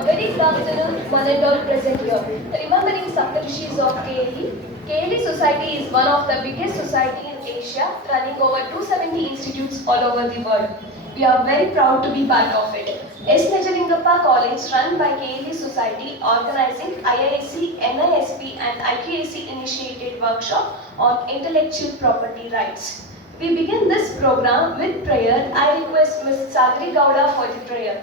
A very good afternoon, one and all present here. Remembering Saptarishis of KLE, KLE Society is one of the biggest society in Asia, running over 270 institutes all over the world. We are very proud to be part of it. S. Najalingappa College, run by KLE Society, organizing IIC, NISP and IQAC initiated workshop on intellectual property rights. We begin this program with prayer. I request Ms. Sagri Gowda for the prayer.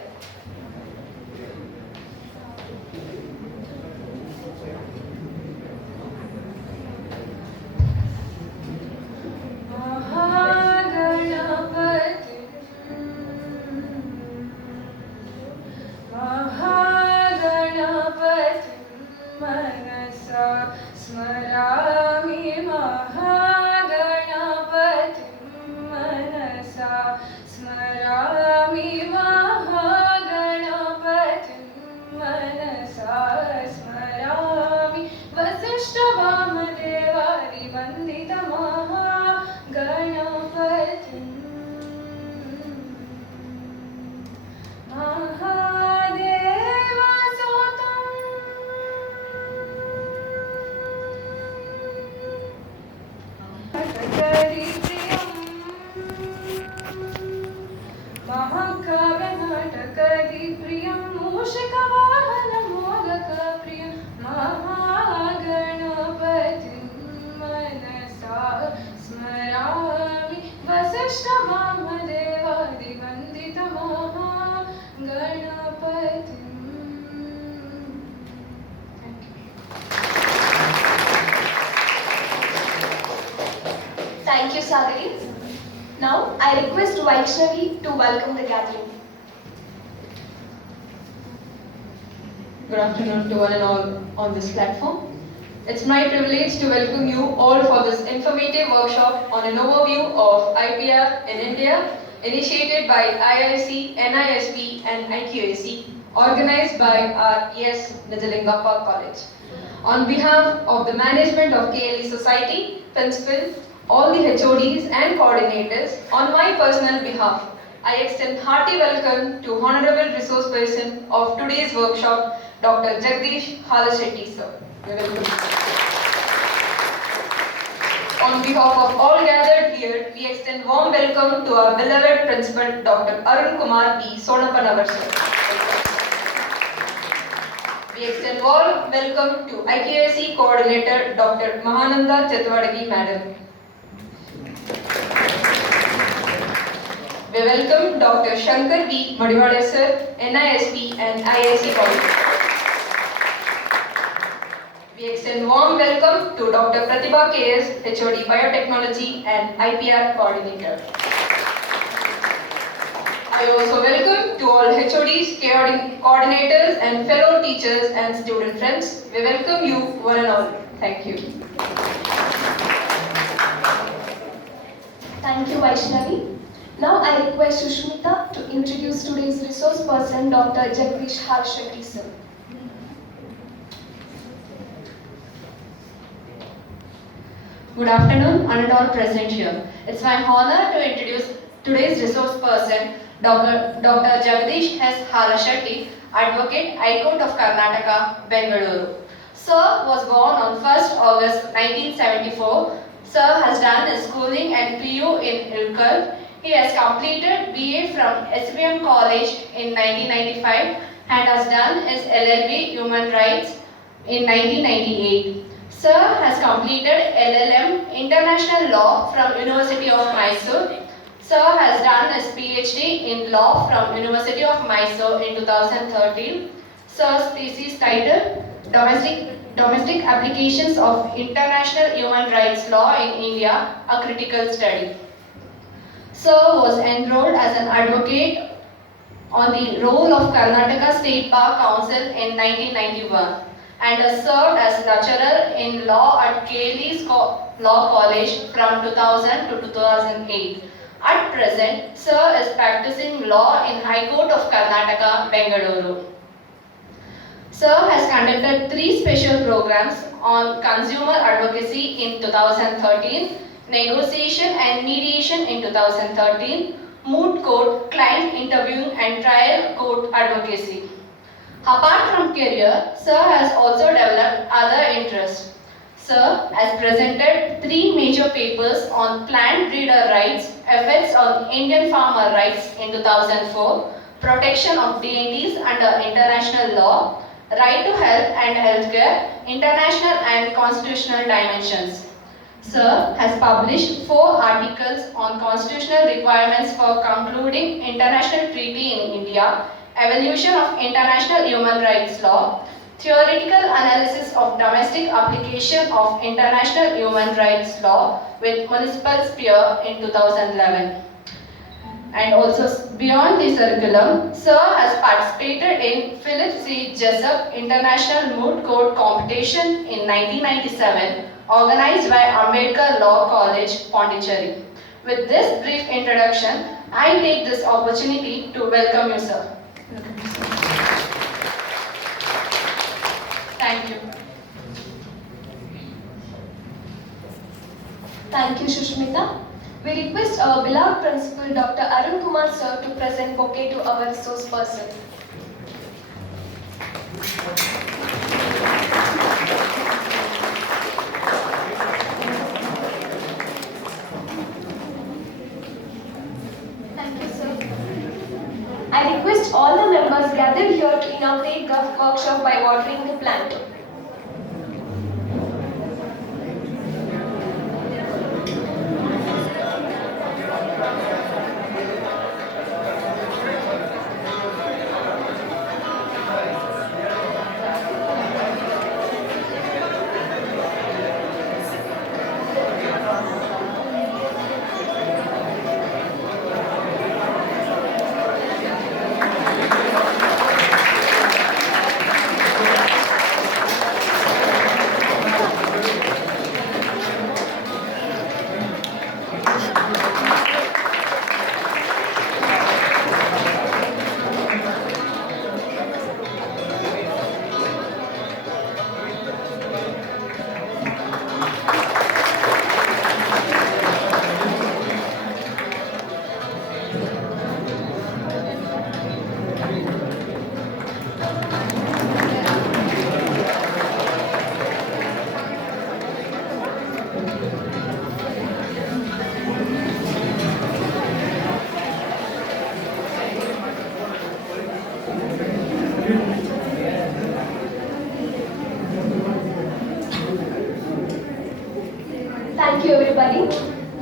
Thank you, Sagari. Now, I request Vaishnavi to welcome the gathering. Good afternoon to one and all on this platform. It's my privilege to welcome you all for this informative workshop on an overview of IPR in India, initiated by IIC, NISP and IQAC, organized by our S. Najalingappa College. On behalf of the management of KLE Society, principal, all the HODs and coordinators, on my personal behalf, I extend hearty welcome to Honorable Resource Person of today's workshop, Dr. Jagdish Halashetty sir. On behalf of all gathered here, we extend warm welcome to our beloved principal, Dr. Arun Kumar B. Sonapanavar sir. We extend warm welcome to IQAC coordinator, Dr. Mahananda Chatwadagi madam. We welcome Dr. Shankar B. Madivade sir, NISP and IIC College. We extend warm welcome to Dr. Pratibha KS, HOD Biotechnology and IPR Coordinator. I also welcome to all HODs, coordinators and fellow teachers and student friends. We welcome you one and all. Thank you. Thank you, Vaishnavi. Now I request Sushmita to introduce today's resource person, Dr. Jagdish Halashetty sir. Good afternoon, one and all present here. It's my honor to introduce today's resource person, Dr. Jagdish S. Halashetty, Advocate, High Court of Karnataka, Bengaluru. Sir was born on 1st August 1974. Sir has done his schooling and PU in Ilkal. He has completed BA from SBM College in 1995 and has done his LLB Human Rights in 1998. Sir has completed LLM International Law from University of Mysore. Sir has done his PhD in Law from University of Mysore in 2013. Sir's thesis title, Domestic Applications of International Human Rights Law in India, a Critical Study. Sir was enrolled as an advocate on the roll of Karnataka State Bar Council in 1991 and has served as lecturer in law at KLE's Law College from 2000 to 2008. At present, Sir is practicing law in High Court of Karnataka, Bengaluru. Sir has conducted 3 special programs on consumer advocacy in 2013, negotiation and mediation in 2013, moot court, client interviewing and trial court advocacy. Apart from career, Sir has also developed other interests. Sir has presented three major papers on plant breeder rights, effects on Indian farmer rights in 2004, protection of deities under international law, right to health and healthcare, international and constitutional dimensions. Sir has published 4 articles on constitutional requirements for concluding international treaty in India, evolution of international human rights law, theoretical analysis of domestic application of international human rights law with municipal sphere in 2011. And also beyond the curriculum, Sir has participated in Philip C. Jessup International Moot Court Competition in 1997, organized by Ambedkar Law College, Pondicherry. With this brief introduction, I take this opportunity to welcome you, sir. Thank you. Thank you, Shushmita. We request our beloved principal, Dr. Arun Kumar sir, to present bouquet to our resource person. Thank you, sir. I request all the members gathered here to inaugurate the workshop by watering the plant. Thank you, everybody.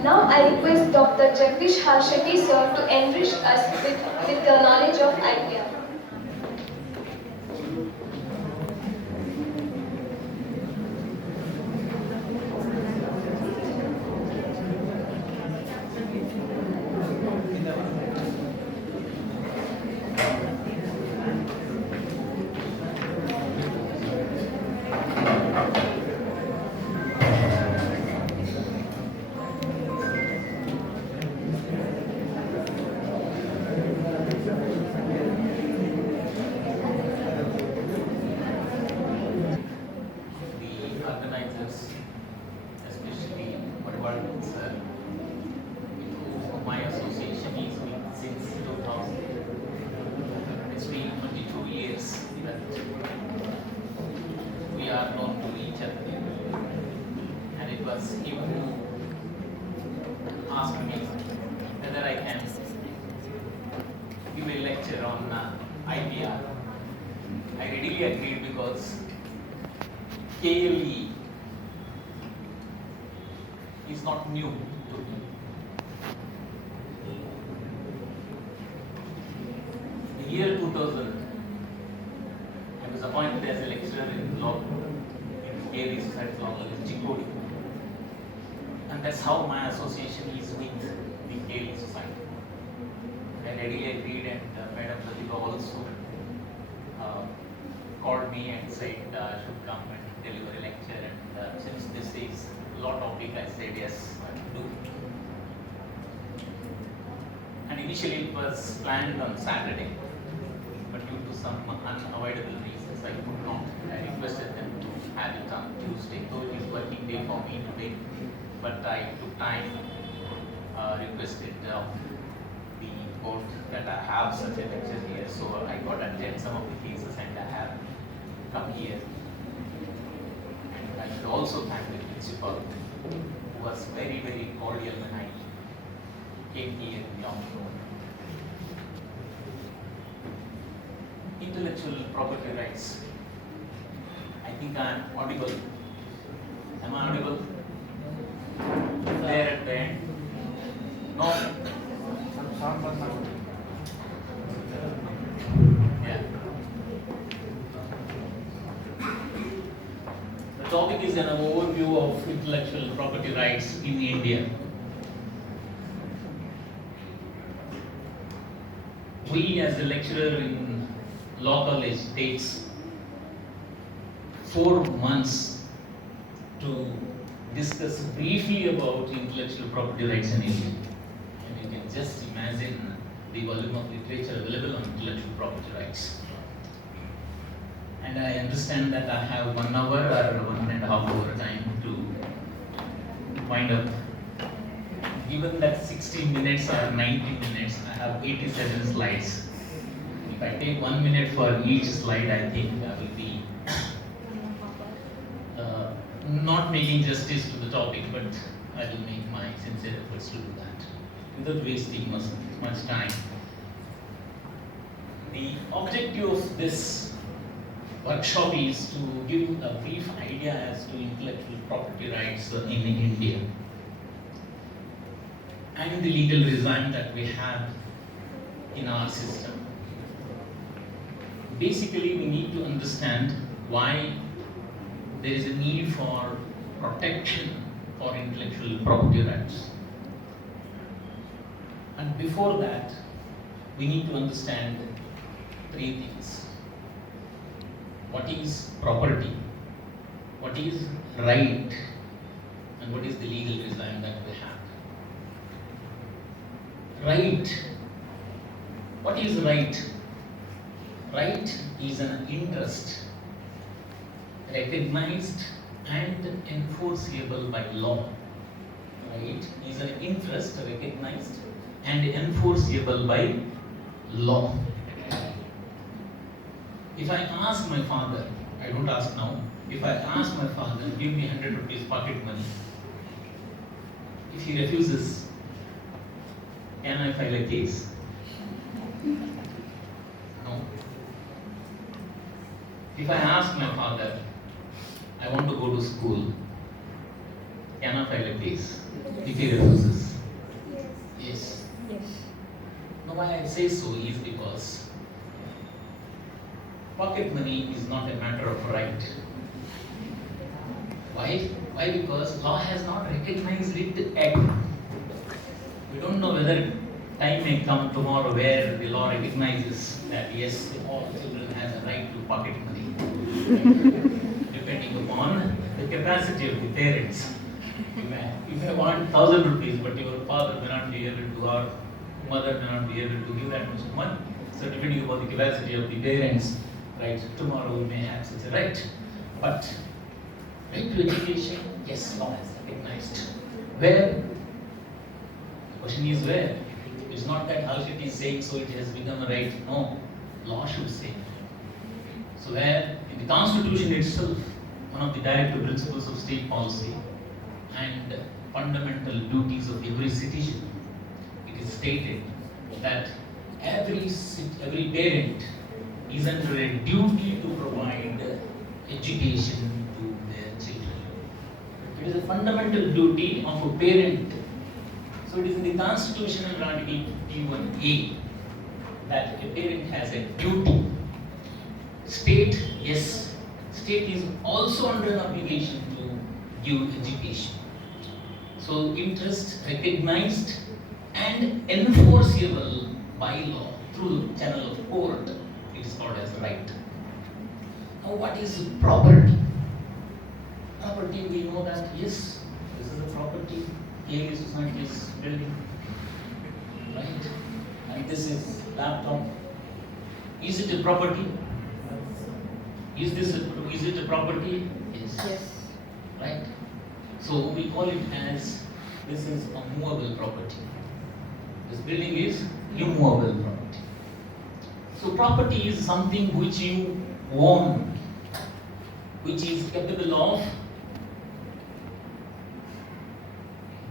Now I request Dr. Jagdish Harsheti sir to enrich us with the knowledge of IPR. The organizers, especially Madhwal sir, who my association is with since 2000. It's been 22 years that we are known to each other, and it was him who asked me whether I can give a lecture on IPR. I readily agreed because KLE is not new to me. The year 2000, I was appointed as a lecturer in law in KLE Society's Law College, Chikodi. And that's how my association is with the KLE Society. I readily agreed, and Madam Pratibha also called me and said I should come and deliver a lecture, and since this is law topic, I said yes, I will do. And initially it was planned on Saturday, but due to some unavoidable reasons I could not. I requested them to have it on Tuesday, though it is working day for me today, but I took time, requested the about that I have such a lecture here, so I got to attend some of the cases and I have come here. And I should also thank the principal, who was very, very cordial when I came here in the afternoon. Intellectual property rights. I think I am audible. Am I audible? There at the end? No? Yeah. The topic is an overview of intellectual property rights in India. We as a lecturer in law college takes 4 months to discuss briefly about intellectual property rights in India. And you can just imagine the volume of literature available on intellectual property rights. And I understand that I have 1 hour or 1.5 hour time to wind up. Given that 60 minutes or 90 minutes, I have 87 slides. If I take 1 minute for each slide, I think I will be not making justice to the topic, but I will make my sincere efforts to do that without wasting much time. The objective of this workshop is to give a brief idea as to intellectual property rights in India and the legal regime that we have in our system. Basically, we need to understand why there is a need for protection for intellectual property rights. And before that, we need to understand 3 things. What is property? What is right? And what is the legal regime that we have? Right. What is right? Right is an interest recognized and enforceable by law. Right is an interest recognized and enforceable by law. If I ask my father, I don't ask now, if I ask my father, give me 100 rupees pocket money, if he refuses, can I file a case? No. If I ask my father, I want to go to school, can I file a case? If he refuses? Yes. Now why I say so is because pocket money is not a matter of right. Why? Why? Because law has not recognized it at. We don't know whether time may come tomorrow where the law recognizes that yes, all children has a right to pocket money, depending upon the capacity of the parents. You may want 1,000 rupees, but your father may not be able to, or mother may not be able to give that much money. So depending upon the capacity of the parents, right, tomorrow we may have such a right. But right to education, yes, law has recognized. Where? The question is where? It's not that Al-Shit is saying so it has become a right. No, law should say. So where in the Constitution itself, one of the directive principles of state policy and fundamental duties of every citizen, it is stated that every parent is under a duty to provide education to their children. It is a fundamental duty of a parent. So it is in the constitutional article 51A that a parent has a duty. State, yes, state is also under an obligation to give education. So interest recognized and enforceable by law through the channel of court, it is called as right. Now what is property? Property, we know that yes, this is a property, KLESNC society is building, right? And this is laptop. Is it a property? Is it a property? Yes. Right? So we call it as, this is a movable property. This building is immovable property. So property is something which you own, which is capable of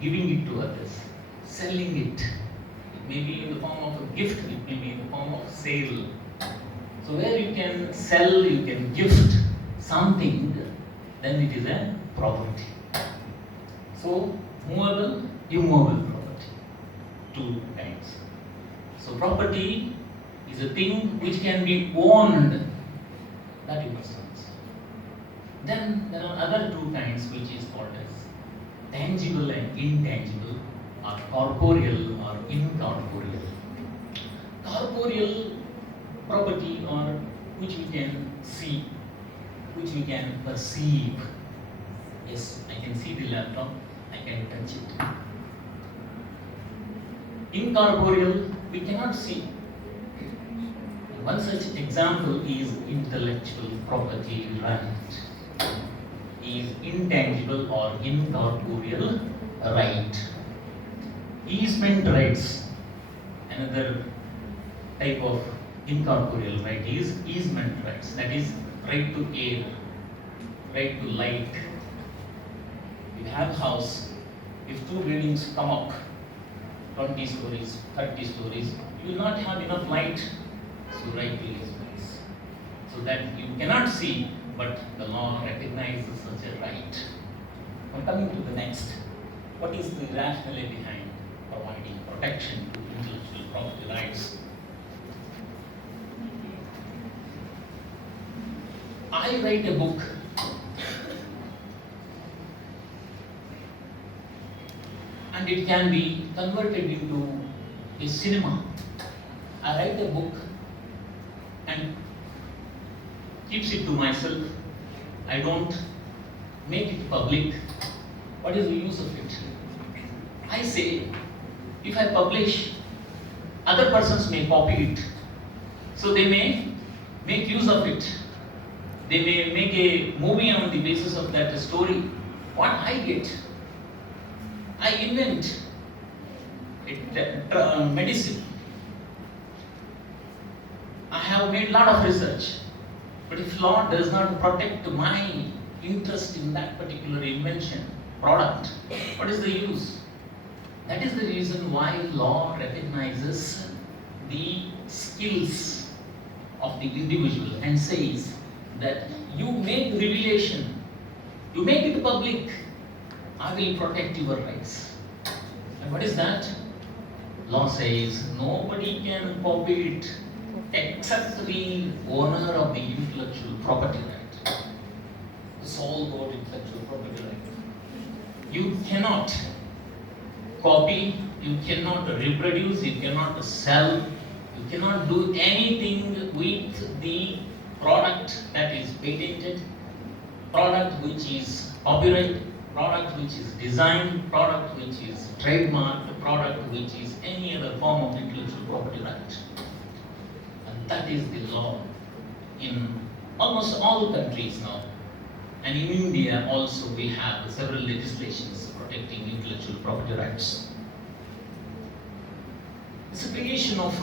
giving it to others, selling it. It may be in the form of a gift, it may be in the form of sale. So where you can sell, you can gift something, then it is a property. So movable, immovable property, two kinds. So property is a thing which can be owned, that you must understand. Then there are other two kinds which is called as tangible and intangible, or corporeal or incorporeal. Corporeal property, or which we can see, which we can perceive. Yes, I can see the laptop, I can touch it. Incorporeal, we cannot see. One such example is intellectual property right. Is intangible or incorporeal right. Easement rights, another type of incorporeal right is easement rights, that is right to air, right to light. You have a house, if two buildings come up, 20 stories, 30 stories, you will not have enough light, so right to easements. So that you cannot see, but the law recognizes such a right. Now coming to the next, what is the rationale behind providing protection to intellectual property rights? I write a book and it can be converted into a cinema. I write a book and keeps it to myself. I don't make it public. What is the use of it? I say, if I publish, other persons may copy it. So they may make use of it. They may make a movie on the basis of that story. What I get, I invent medicine. I have made a lot of research. But if law does not protect my interest in that particular invention, product, what is the use? That is the reason why law recognizes the skills of the individual and says that you make revelation, you make it public, I will protect your rights. And what is that? Law says nobody can copy it except the owner of the intellectual property right. The sole about intellectual property right. You cannot copy, you cannot reproduce, you cannot sell, you cannot do anything with the product that is patented, product which is copyright, product which is designed, product which is trademarked, product which is any other form of intellectual property right. And that is the law in almost all countries now. And in India also we have several legislations protecting intellectual property rights. It's a creation of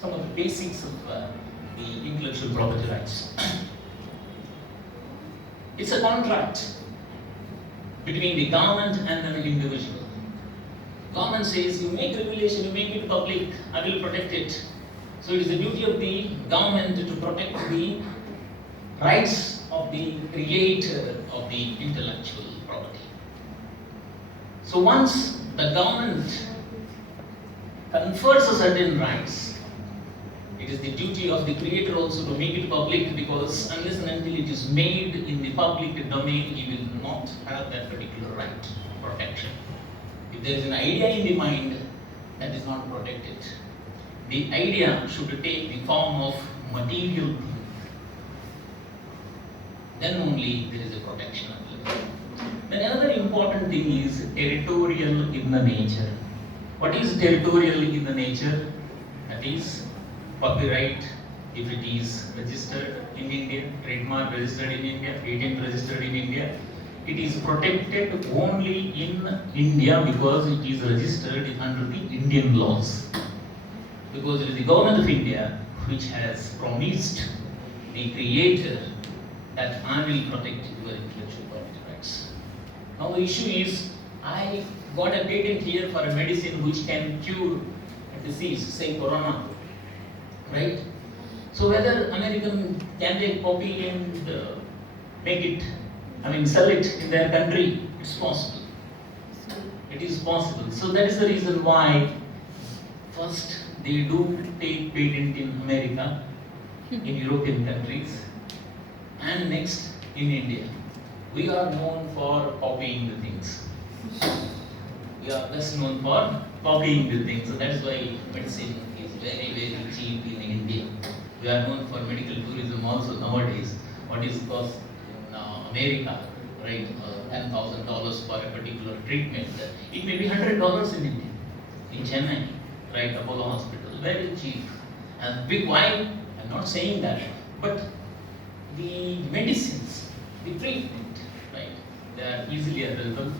some of the basics of the intellectual property rights. It's a contract between the government and an individual. Government says, you make regulation, you make it public, I will protect it. So it is the duty of the government to protect the rights of the creator of the intellectual property. So once the government confers a certain rights, it is the duty of the creator also to make it public, because unless and until it is made in the public domain, he will not have that particular right protection. If there is an idea in the mind, that is not protected. The idea should take the form of material thing. Then only there is a protection of it. Then another important thing is territorial in the nature. What is territorial in the nature? That is copyright, if it is registered in India, trademark registered in India, patent registered in India, it is protected only in India because it is registered under the Indian laws. Because it is the government of India which has promised the creator that I will protect your intellectual property rights. Now the issue is, I got a patent here for a medicine which can cure a disease, say corona, right? So whether American can take copy and sell it in their country, it's possible. It is possible. So that is the reason why first they do take patent in America, in European countries, and next in India. We are known for copying the things. We are best known for copying the things. So that's why medicine is very, very cheap in India. We are known for medical tourism also nowadays. What is cost in America, right? $10,000 for a particular treatment. It may be $100 in India, in Chennai, right? Apollo Hospital, very cheap. And big why? I'm not saying that, but the medicines, the treatment, right? They are easily available,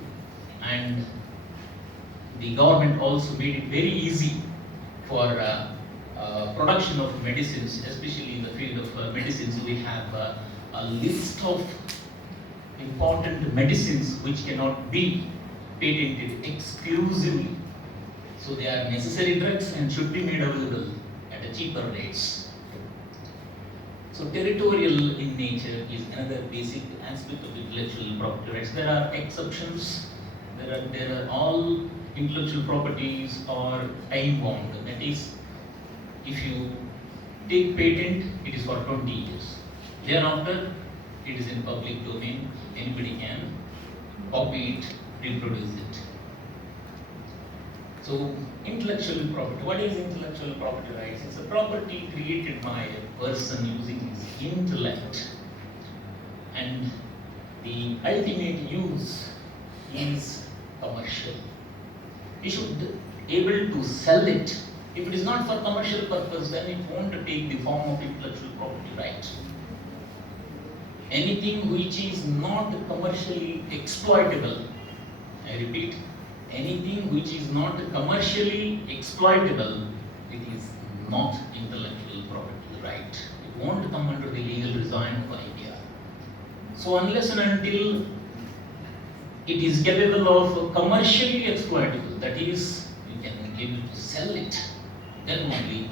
and the government also made it very easy for production of medicines, especially in the field of medicines. We have a list of important medicines which cannot be patented exclusively. So they are necessary drugs and should be made available at a cheaper rates. So territorial in nature is another basic aspect of intellectual property rights. There are exceptions. There are all intellectual properties are time bound. That is, if you take patent, it is for 20 years. Thereafter, it is in public domain. Anybody can copy it, reproduce it. So, intellectual property. What is intellectual property rights? It's a property created by a person using his intellect, and the ultimate use is commercial. He should be able to sell it. If it is not for commercial purpose, then it won't take the form of intellectual property right. Anything which is not commercially exploitable, I repeat, anything which is not commercially exploitable, it is not intellectual property right. It won't come under the legal regime of IPR. So unless and until it is capable of commercially exploitable, that is, you can be able to sell it, then only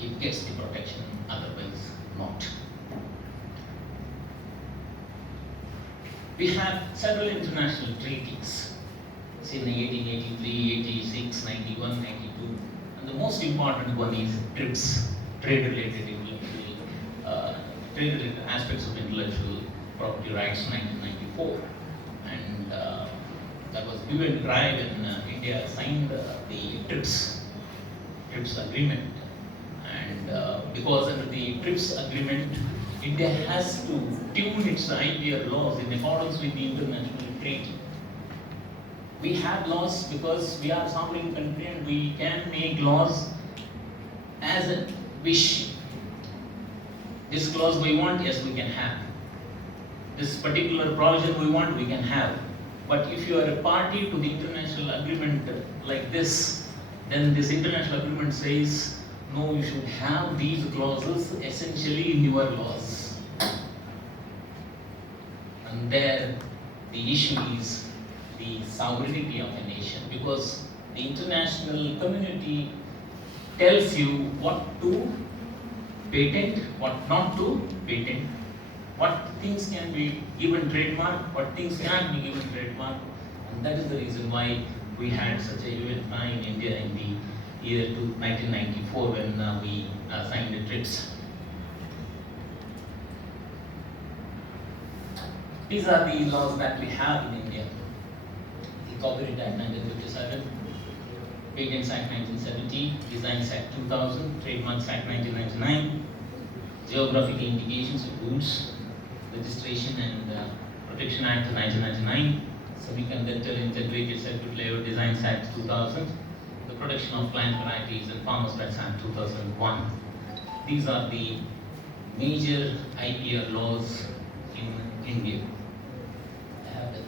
it gets the protection, otherwise not. We have several international treaties, say 1883, 86, 91, 92, and the most important one is TRIPS, trade-related aspects of intellectual property rights, 1994, and that was due and dry when India signed the TRIPS agreement, and because under the TRIPS agreement, India has to tune its IPR laws in accordance with the international treaty. We have laws because we are a sovereign country and we can make laws as a wish. This clause we want, yes, we can have. This particular provision we want, we can have. But if you are a party to the international agreement like this, then this international agreement says, no, you should have these clauses essentially in your laws. And there the issue is the sovereignty of a nation, because the international community tells you what to patent, what not to patent, what things can be given trademark, what things cannot be given trademark, and that is the reason why we had such a UNI in India in the year 1994 when we signed the TRIPS. These are the laws that we have in India. The Copyright Act 1957, Patents Act 1970, Designs Act 2000, Trademarks Act 1999, Geographical Indications of Goods, Registration and Protection Act 1999, Semiconductor Integrated Circuit Layout Designs Act 2000, the Protection of Plant Varieties and Farmers' Rights Act 2001. These are the major IPR laws in India. I have the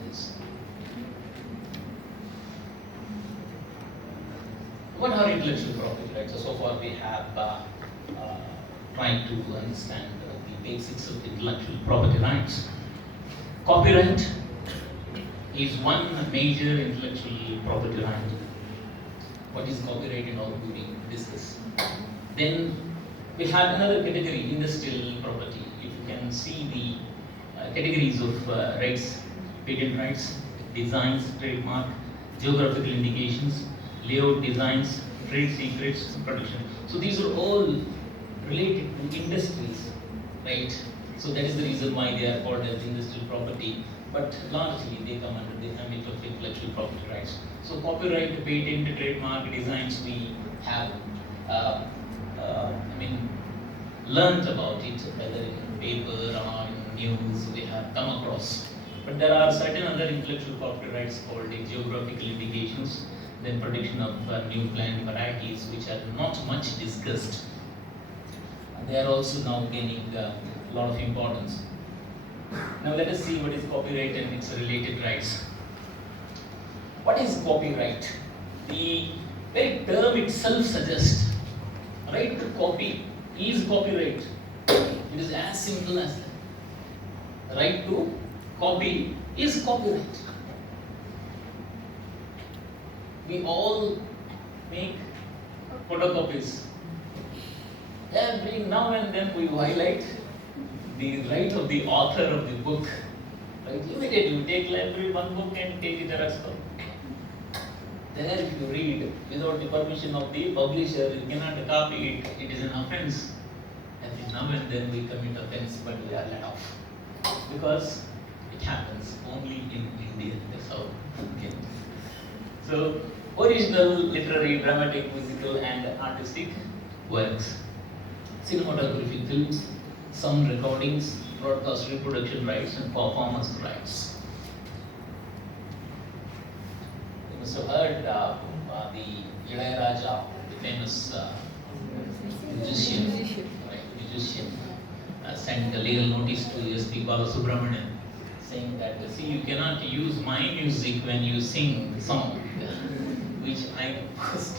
What are intellectual property rights? So far we have tried to understand the basics of intellectual property rights. Copyright is one major intellectual property right. What is copyright and all we discuss. Then we have another category, industrial property. If you can see the categories of rights, patent rights, designs, trademark, geographical indications, layout designs, trade secrets, protection. So these are all related to industries, right? So that is the reason why they are called as industrial property, but largely they come under the ambit of intellectual property rights. So copyright, patent, trademark, designs, we have learned about it, whether in paper or in news, we have come across. But there are certain other intellectual property rights called geographical indications, then protection of new plant varieties, which are not much discussed. And they are also now gaining a lot of importance. Now let us see what is copyright and its related rights. What is copyright? The very term itself suggests right to copy is copyright. It is as simple as that. Right to copy is copyright. We all make photocopies. Every now and then we highlight the right of the author of the book. Right? Immediately you take every one book and take it as well. There if you read without the permission of the publisher, you cannot copy it, it is an offense. Every now and then we commit offense, but we are let off. Because it happens only in India, that's how. Okay. So, original, literary, dramatic, musical and artistic works. Cinematographic films, sound recordings, broadcast reproduction rights and performance rights. You must have heard the Ilayaraja, the famous musician, sent a legal notice to S.P. Balasubramanian saying that, see, you cannot use my music when you sing the song, which I post.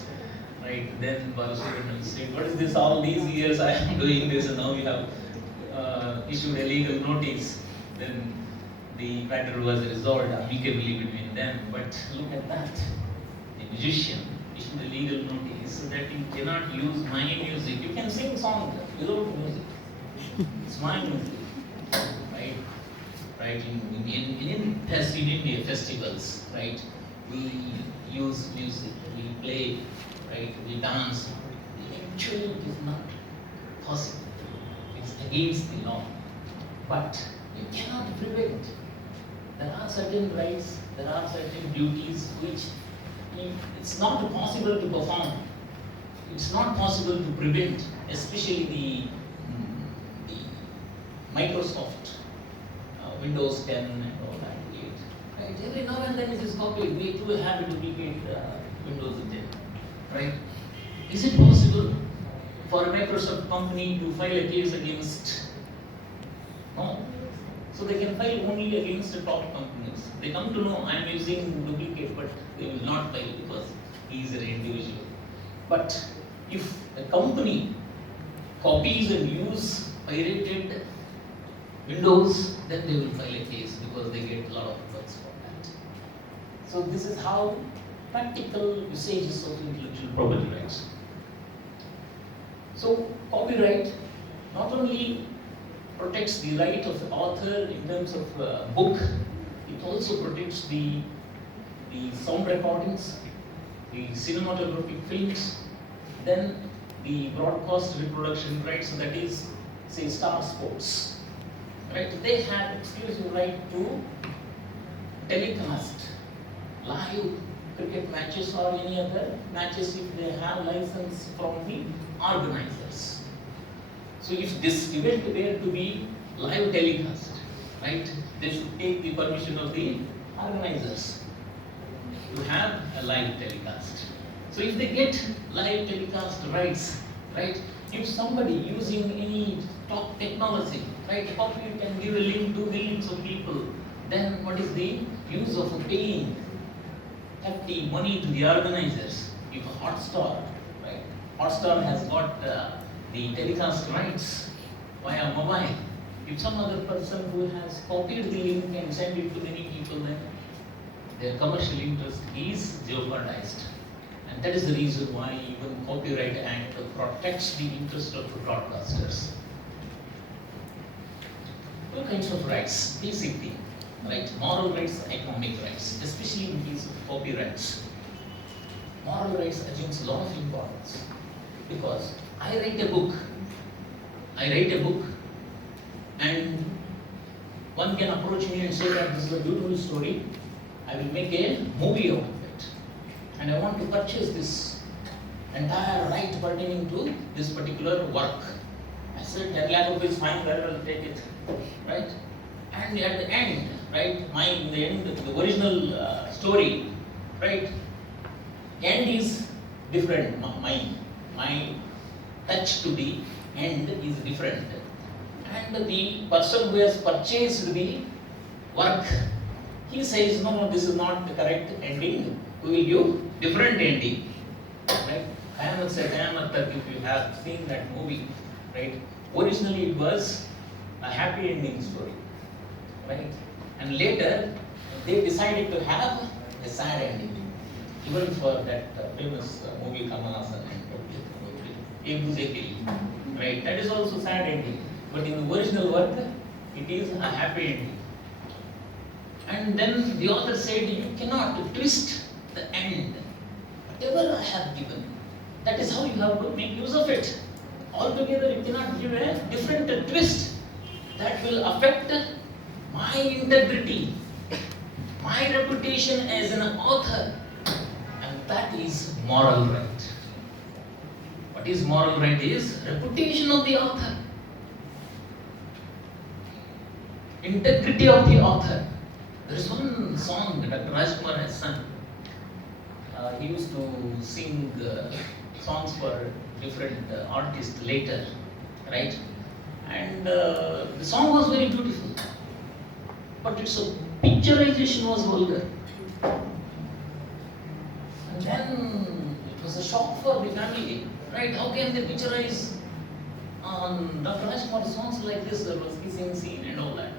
Right? Then Balasubramanian said, what is this, all these years I am doing this and now you have issued a legal notice. Then the matter was resolved amicably between them. But look at that. The musician issued a legal notice that you cannot use my music. You can sing songs without music. It's my music. Right? Right? In India festivals, right? We use music, we play, right? We dance. Actually, it is not possible. It's against the law. But you cannot prevent. There are certain rights, there are certain duties which it's not possible to perform. It's not possible to prevent, especially the Microsoft, Windows 10 and all that. Right? Every now and then it is copied. We too have a duplicate Windows 10. Right? Is it possible for a Microsoft company to file a case against? No. So they can file only against the top companies. They come to know I am using duplicate, but they will not file because he is an individual. But if a company copies and use pirated Windows, then they will file a case because they get a lot of works for that. So this is how practical usages of intellectual property rights. So copyright not only protects the right of the author in terms of book, it also protects the sound recordings, the cinematographic films, then the broadcast reproduction rights, that is, say, Star Sports. Right? They have exclusive right to telecast live cricket matches or any other matches if they have license from the organizers. So if this event were to be live telecast, right, they should take the permission of the organizers to have a live telecast. So if they get live telecast rights, right, if somebody using any top technology, right, how you can give a link to millions of people, then what is the use of paying hefty money to the organizers? If a hotspot Hotstar, right? Hotstar has got the telecast rights via mobile. If some other person who has copied the link and sent it to many people, then their commercial interest is jeopardized. And that is the reason why even Copyright Act protects the interest of broadcasters. Two kinds of rights, basically, right? Moral rights, economic rights, especially in case of copyrights. Moral rights assumes a lot of importance because I write a book, and one can approach me and say that this is a beautiful story, I will make a movie out of it, and I want to purchase this entire right pertaining to this particular work. I said 10 lakh rupees, fine, I will take it, right? And at the end, right, in the end, the original story, right, end is different. My touch to the end is different. And the person who has purchased the work, he says, no, this is not the correct ending. We will give different ending. Right? Kayamat se Kayamat Tak, if you have seen that movie, right? Originally it was a happy ending story. Right? And later they decided to have a sad ending. Even for that famous movie Kamal Hassan and right? That is also sad ending. But in the original work, it is a happy ending. And then the author said, you cannot twist the end. Whatever I have given, that is how you have to make use of it. Altogether, you cannot give a different twist that will affect my integrity, my reputation as an author. And that is moral right. What is moral right is reputation of the author. Integrity of the author. There is one song that Dr. Rajkumar has sung. He used to sing songs for different artists later, right? And the song was very beautiful, but its picturization was vulgar. And then it was a shock for the family, right? How can they picturize on Dr. Rajkumar's songs like this? There was kissing scene and all that.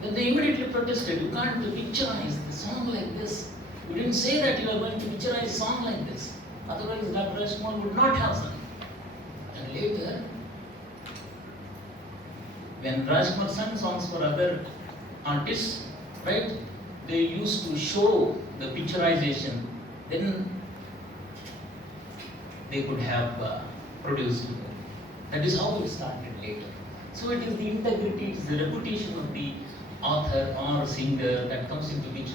Then they immediately protested. You can't picturize the song like this. You didn't say that you are going to picturize a song like this. Otherwise, Dr. Rajkumar would not have sung. And later, when Rajkumar sang songs for other artists, right, they used to show the picturization. Then they could have produced it. That is how it started later. So it is the integrity, it is the reputation of the author or singer that comes into picture.